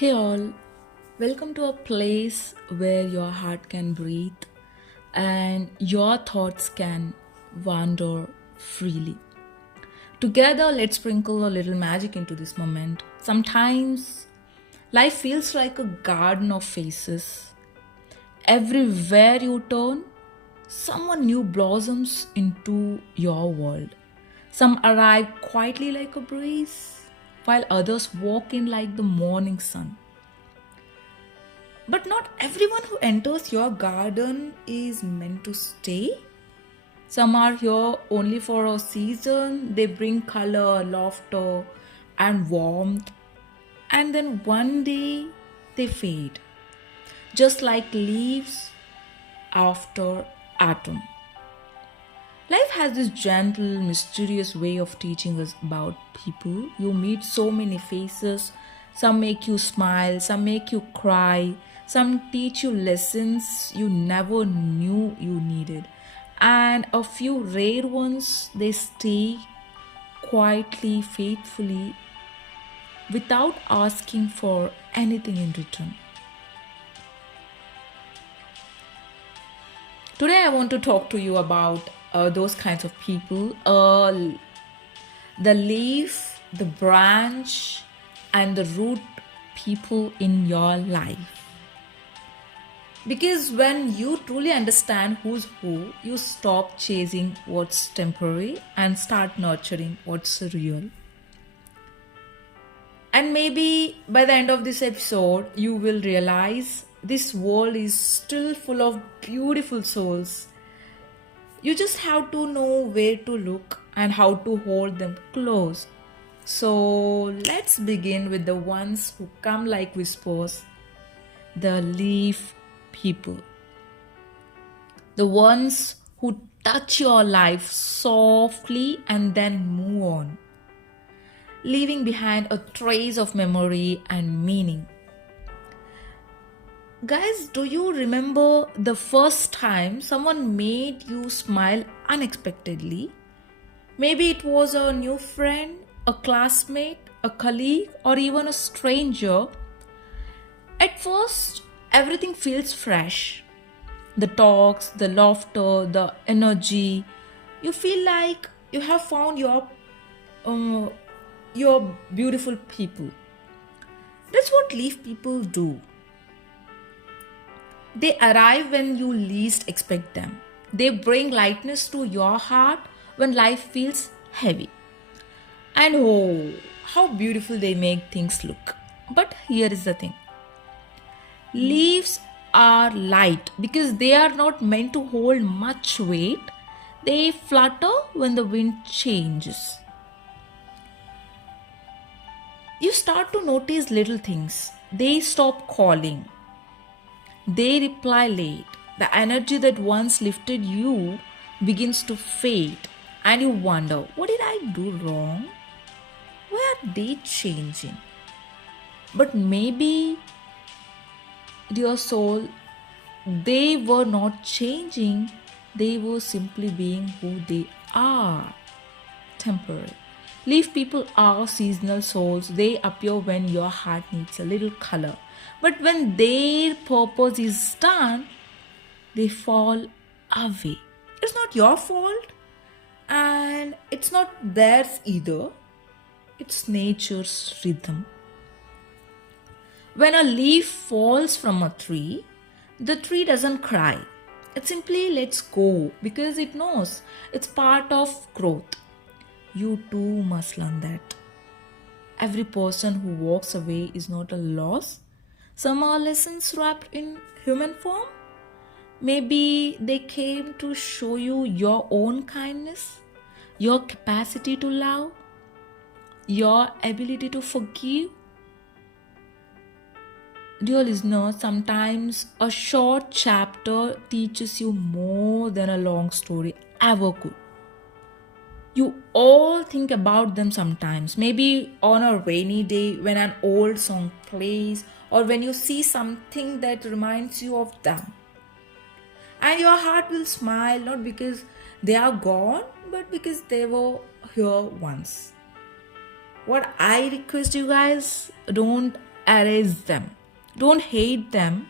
Hey all, welcome to a place where your heart can breathe and your thoughts can wander freely. Together, let's sprinkle a little magic into this moment. Sometimes life feels like a garden of faces. Everywhere you turn, someone new blossoms into your world. Some arrive quietly like a breeze, while others walk in like the morning sun. But not everyone who enters your garden is meant to stay. Some are here only for a season. They bring color, laughter, and warmth. And then one day they fade, just like leaves after autumn. Life has this gentle, mysterious way of teaching us about people. You meet so many faces. Some make you smile, some make you cry, some teach you lessons you never knew you needed. And a few rare ones, they stay quietly, faithfully, without asking for anything in return. Today, I want to talk to you about those kinds of people, the leaf, the branch, and the root people in your life. Because when you truly understand who's who, you stop chasing what's temporary and start nurturing what's real. And maybe by the end of this episode, you will realize this world is still full of beautiful souls. You just have to know where to look and how to hold them close. So let's begin with the ones who come like whispers, the leaf people. The ones who touch your life softly and then move on, leaving behind a trace of memory and meaning. Guys, do you remember the first time someone made you smile unexpectedly? Maybe it was a new friend, a classmate, a colleague, or even a stranger. At first, everything feels fresh. The talks, the laughter, the energy. You feel like you have found your beautiful people. That's what leaf people do. They arrive when you least expect them. They bring lightness to your heart when life feels heavy. And oh, how beautiful they make things look. But here is the thing, leaves are light because they are not meant to hold much weight. They flutter when the wind changes. You start to notice little things. They stop calling. They reply late. The energy that once lifted you begins to fade, and you wonder, what did I do wrong? Why are they changing? But maybe, dear soul, they were not changing, they were simply being who they are, temporary. Leaf people are seasonal souls. They appear when your heart needs a little color. But when their purpose is done, they fall away. It's not your fault and it's not theirs either. It's nature's rhythm. When a leaf falls from a tree, the tree doesn't cry. It simply lets go because it knows it's part of growth. You too must learn that. Every person who walks away is not a loss. Some are lessons wrapped in human form. Maybe they came to show you your own kindness, your capacity to love, your ability to forgive. Dear listener, sometimes a short chapter teaches you more than a long story ever could. You all think about them sometimes, maybe on a rainy day when an old song plays, or when you see something that reminds you of them. And your heart will smile not because they are gone, but because they were here once. What I request you guys, don't erase them. Don't hate them.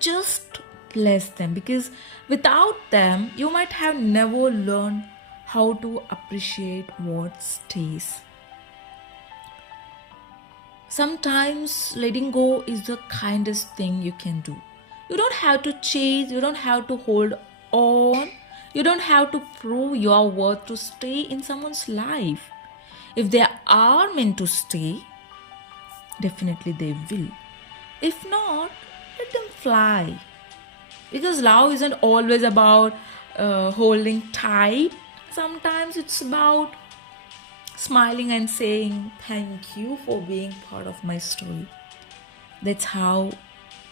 Just bless them, because without them, you might have never learned how to appreciate what stays. Sometimes letting go is the kindest thing you can do. You don't have to chase, you don't have to hold on, you don't have to prove your worth to stay in someone's life. If they are meant to stay, definitely they will. If not, let them fly. Because love isn't always about holding tight. Sometimes it's about smiling and saying thank you for being part of my story. That's how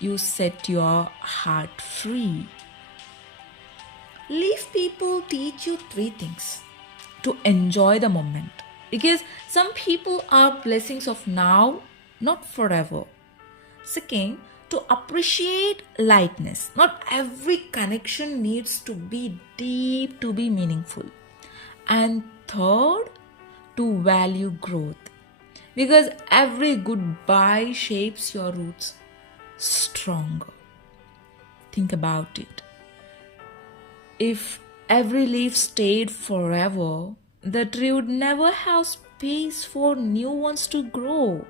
you set your heart free. Leave people teach you three things: to enjoy the moment, because some people are blessings of now, not forever. Second, to appreciate lightness. Not every connection needs to be deep to be meaningful. And third, to value growth, because every goodbye shapes your roots stronger. Think about it. If every leaf stayed forever, the tree would never have space for new ones to grow.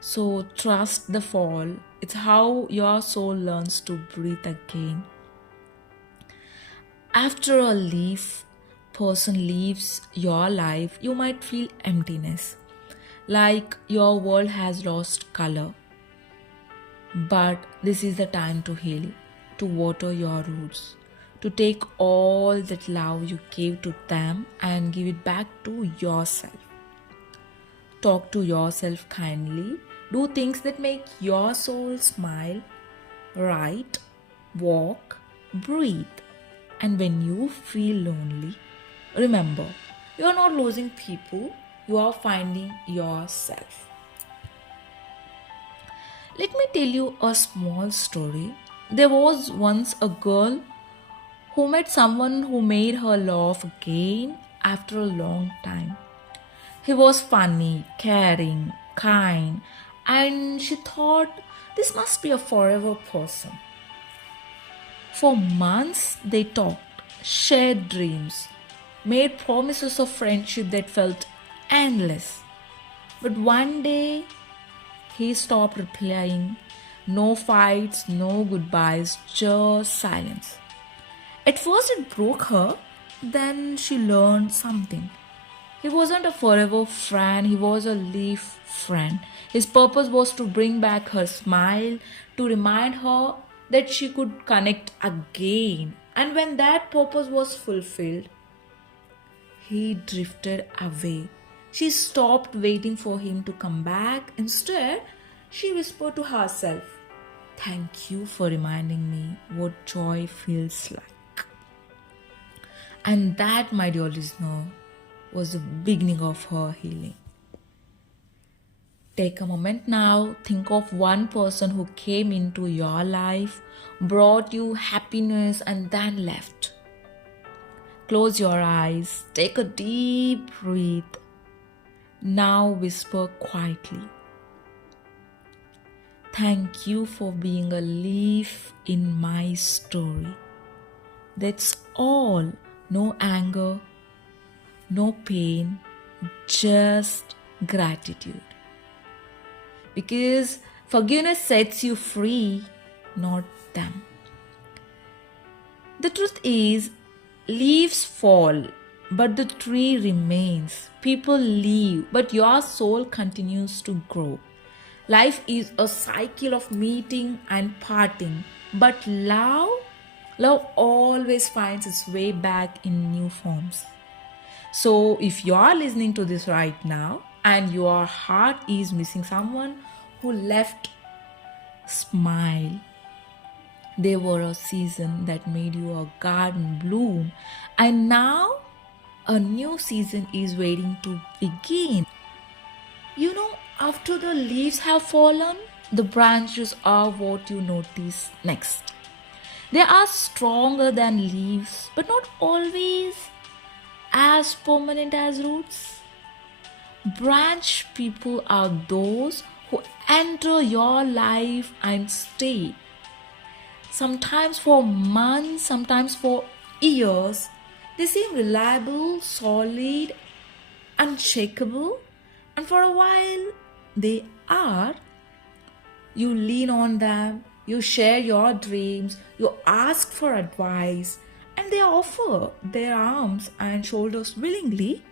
So trust the fall. It's how your soul learns to breathe again. After a person leaves your life, you might feel emptiness, like your world has lost color. But this is the time to heal, to water your roots, to take all that love you gave to them and give it back to yourself. Talk to yourself kindly. Do things that make your soul smile. Write, walk, breathe. And when you feel lonely, remember, you are not losing people, you are finding yourself. Let me tell you a small story. There was once a girl who met someone who made her laugh again after a long time. He was funny, caring, kind, and she thought this must be a forever person. For months they talked, shared dreams, made promises of friendship that felt endless. But one day he stopped replying. No fights, no goodbyes, just silence. At first it broke her, then she learned something. He wasn't a forever friend, he was a leaf friend. His purpose was to bring back her smile, to remind her that she could connect again. And when that purpose was fulfilled, he drifted away. She stopped waiting for him to come back. Instead, she whispered to herself, "Thank you for reminding me what joy feels like." And that, my dear listener, was the beginning of her healing. Take a moment now, think of one person who came into your life, brought you happiness, and then left. Close your eyes, take a deep breath. Now whisper quietly, "Thank you for being a leaf in my story." That's all. No anger, no pain, just gratitude. Because forgiveness sets you free, not them. The truth is, leaves fall, but the tree remains. People leave, but your soul continues to grow. Life is a cycle of meeting and parting, but love always finds its way back in new forms. So if you are listening to this right now and your heart is missing someone who left, smile. They were a season that made you a garden bloom, and now a new season is waiting to begin. After the leaves have fallen, the branches are what you notice next. They are stronger than leaves, but not always as permanent as roots. Branch people are those who enter your life and stay. Sometimes for months, sometimes for years. They seem reliable, solid, unshakable, and for a while they are. You lean on them, you share your dreams, you ask for advice, and they offer their arms and shoulders willingly.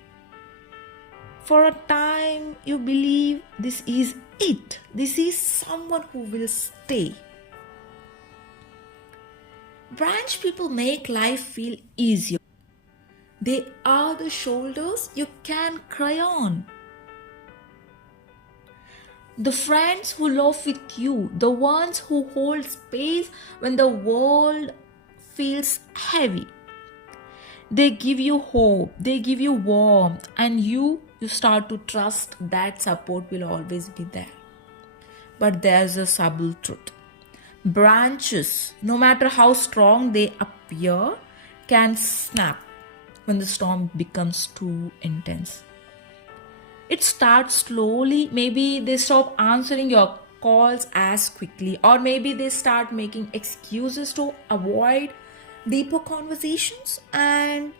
For a time, you believe this is it, this is someone who will stay. Branch people make life feel easier. They are the shoulders you can cry on. The friends who laugh with you, the ones who hold space when the world feels heavy. They give you hope, they give you warmth, and you start to trust that support will always be there. But there's a subtle truth. Branches, no matter how strong they appear, can snap when the storm becomes too intense. It starts slowly. Maybe they stop answering your calls as quickly, or maybe they start making excuses to avoid deeper conversations. And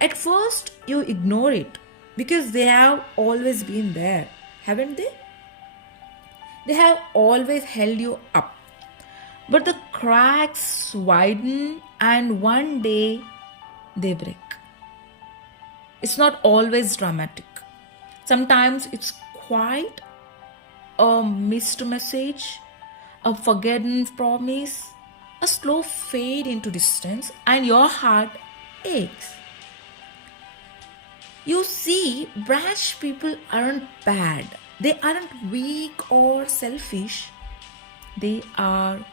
at first, you ignore it because they have always been there, haven't they? They have always held you up. But the cracks widen and one day they break. It's not always dramatic. Sometimes it's quite a missed message, a forgotten promise, a slow fade into distance, and your heart aches. You see, branch people aren't bad. They aren't weak or selfish. They are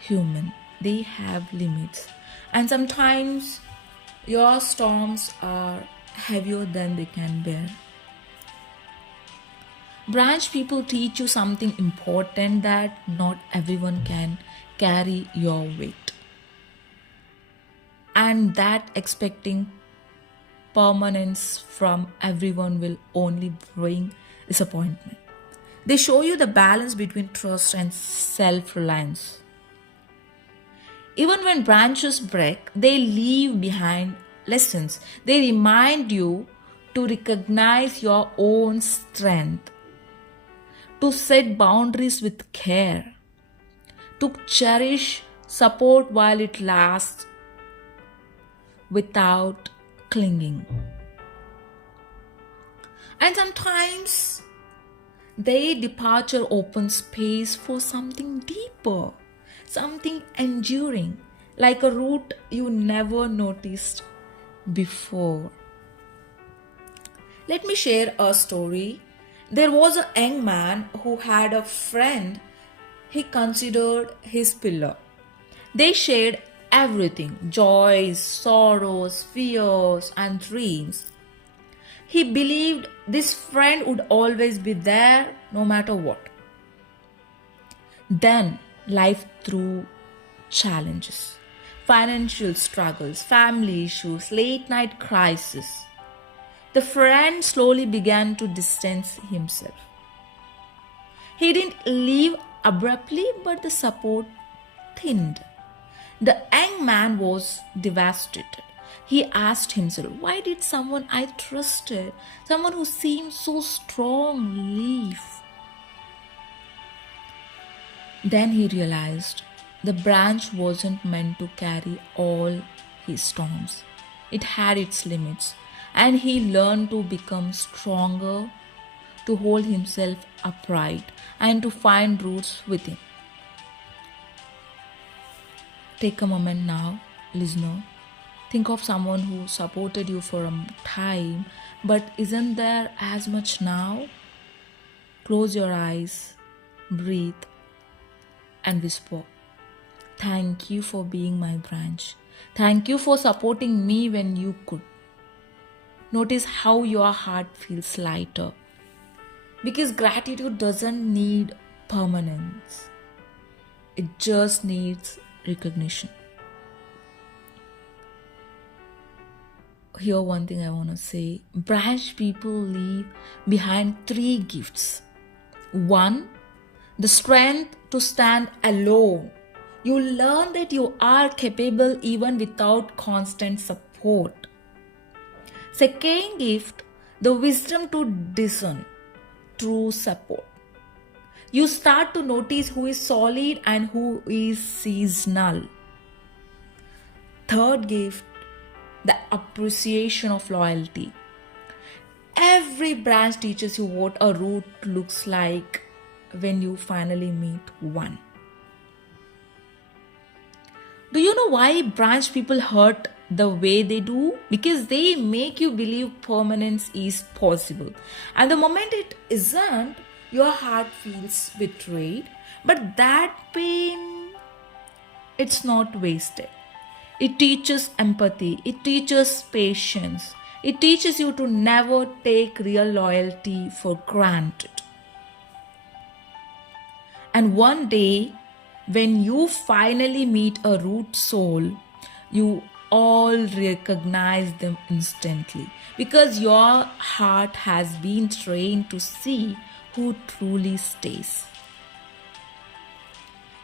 human. They have limits. And sometimes your storms are heavier than they can bear. Branch people teach you something important, that not everyone can carry your weight. And that expecting permanence from everyone will only bring disappointment. They show you the balance between trust and self reliance. Even when branches break, they leave behind lessons. They remind you to recognize your own strength, to set boundaries with care, to cherish support while it lasts without clinging. And sometimes their departure opens space for something deeper, something enduring, like a root you never noticed before. Let me share a story. There was a young man who had a friend he considered his pillar. They shared everything: joys, sorrows, fears, and dreams. He believed this friend would always be there no matter what. Then life threw challenges: financial struggles, family issues, late night crises. The friend slowly began to distance himself. He didn't leave abruptly, but the support thinned. The young man was devastated. He asked himself, why did someone I trusted, someone who seemed so strong, leave? Then he realized the branch wasn't meant to carry all his storms. It had its limits, and he learned to become stronger, to hold himself upright, and to find roots within. Take a moment now, listener. Think of someone who supported you for a time but isn't there as much now. Close your eyes, breathe, and whisper, thank you for being my branch. Thank you for supporting me when you could. Notice how your heart feels lighter. Because gratitude doesn't need permanence, it just needs recognition. Here, one thing I want to say: branch people leave behind 3 gifts. 1, the strength to stand alone. You learn that you are capable even without constant support. Second gift, the wisdom to discern true support. You start to notice who is solid and who is seasonal. Third gift, the appreciation of loyalty. Every branch teaches you what a root looks like when you finally meet one. Do you know why branch people hurt the way they do? Because they make you believe permanence is possible. And the moment it isn't, your heart feels betrayed. But that pain, it's not wasted. It teaches empathy. It teaches patience. It teaches you to never take real loyalty for granted. And one day, when you finally meet a root soul, you all recognize them instantly because your heart has been trained to see who truly stays.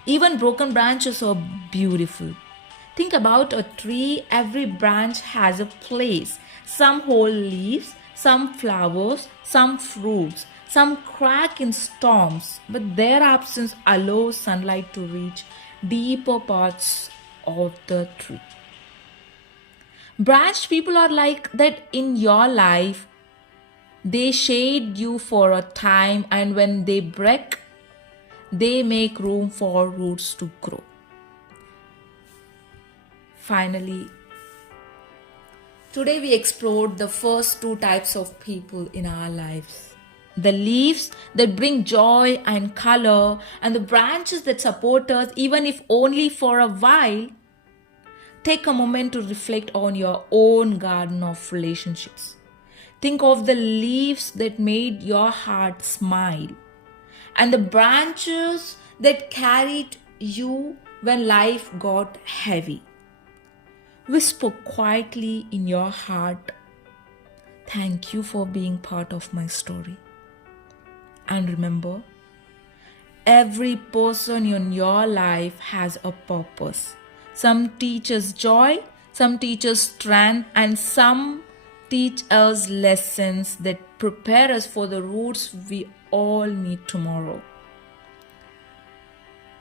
Even broken branches are beautiful. Think about a tree, every branch has a place. Some hold leaves, some flowers, some fruits, some crack in storms, but their absence allows sunlight to reach deeper parts of the tree. Branched people are like that in your life. They shade you for a time, and when they break, they make room for roots to grow. Finally, today we explored the first two types of people in our lives. The leaves that bring joy and color, and the branches that support us even if only for a while. Take a moment to reflect on your own garden of relationships. Think of the leaves that made your heart smile and the branches that carried you when life got heavy. Whisper quietly in your heart, "Thank you for being part of my story." And remember, every person in your life has a purpose. Some teach us joy, some teach us strength, and some teach us lessons that prepare us for the roots we all meet tomorrow.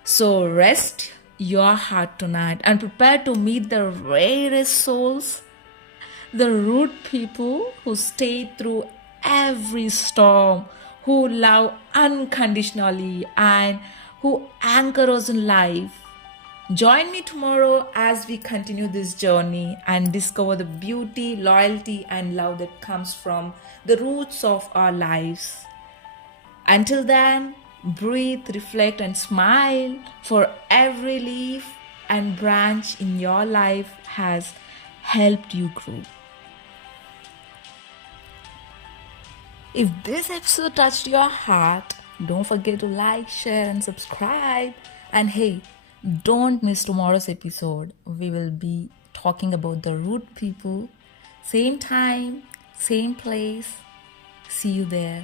So rest your heart tonight and prepare to meet the rarest souls, the root people who stay through every storm, who love unconditionally, and who anchor us in life. Join me tomorrow as we continue this journey and discover the beauty, loyalty, and love that comes from the roots of our lives. Until then, breathe, reflect, and smile, for every leaf and branch in your life has helped you grow. If this episode touched your heart, don't forget to like, share, and subscribe. And hey, don't miss tomorrow's episode. We will be talking about the root people. Same time, same place. See you there.